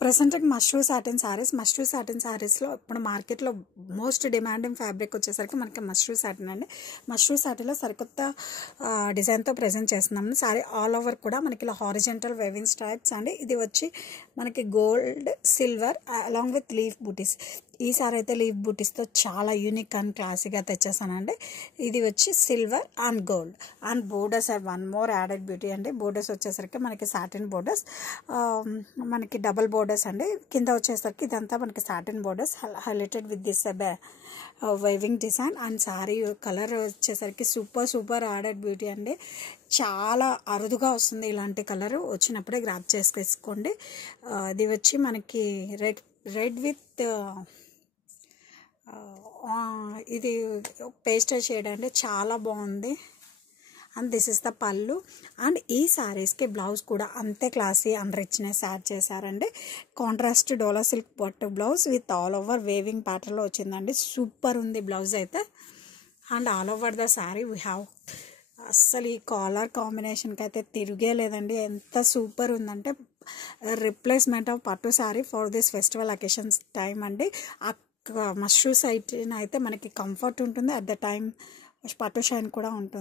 Present mashru satin శారీస్లో ఇప్పుడు మార్కెట్లో మోస్ట్ డిమాండింగ్ ఫ్యాబ్రిక్ వచ్చేసరికి మనకి మష్రూ సాటిన్ అండి. మష్రూ సాటిన్లో సరికొత్త డిజైన్తో ప్రజెంట్ చేస్తున్నాము. సారీ ఆల్ ఓవర్ కూడా మనకి ఇలా హారిజెంటల్ వేవింగ్ స్ట్రైప్స్ అండి. ఇది వచ్చి మనకి gold silver along with leaf butis. ఈ సారీ అయితే లీఫ్ బూటీస్తో చాలా యూనిక్ అండ్ క్లాసీగా తెచ్చేసానండి. ఇది వచ్చి silver and gold and borders are one more added beauty అండి. బోర్డర్స్ వచ్చేసరికి మనకి సాటిన్ బోర్డర్స్, మనకి డబల్ బోర్డర్స్ అండి. కింద వచ్చేసరికి ఇదంతా మనకి satin borders highlighted with this weaving design. And sari colour వచ్చేసరికి సూపర్ యాడెడ్ బ్యూటీ అండి. చాలా అరుదుగా వస్తుంది ఇలాంటి కలర్. వచ్చినప్పుడే గ్రాప్ చేసుకోండి. ఇది వచ్చి మనకి రెడ్ విత్ ఇది పేస్టల్ షేడ్ అండి. చాలా బాగుంది. అండ్ దిస్ ఇస్ ద పళ్ళు. అండ్ ఈ శారీస్కి బ్లౌజ్ కూడా అంతే క్లాసీ అండ్ రిచ్నెస్ యాడ్ చేశారండి. కాంట్రాస్ట్ డోలా సిల్క్ పట్టు blouse with all over weaving ప్యాటర్న్లో వచ్చిందండి. సూపర్ ఉంది బ్లౌజ్ అయితే. And all over the sari we have అస్సలు ఈ కాలర్ కాంబినేషన్కి అయితే తిరిగే లేదండి. ఎంత సూపర్ ఉందంటే రిప్లేస్మెంట్ ఆఫ్ పట్టు sari for this festival occasions time అండి. మష్రూ సైట్ అయితే మనకి కంఫర్ట్ ఉంటుంది, అట్ ద టైం పట్టు షైన్ కూడా ఉంటుంది.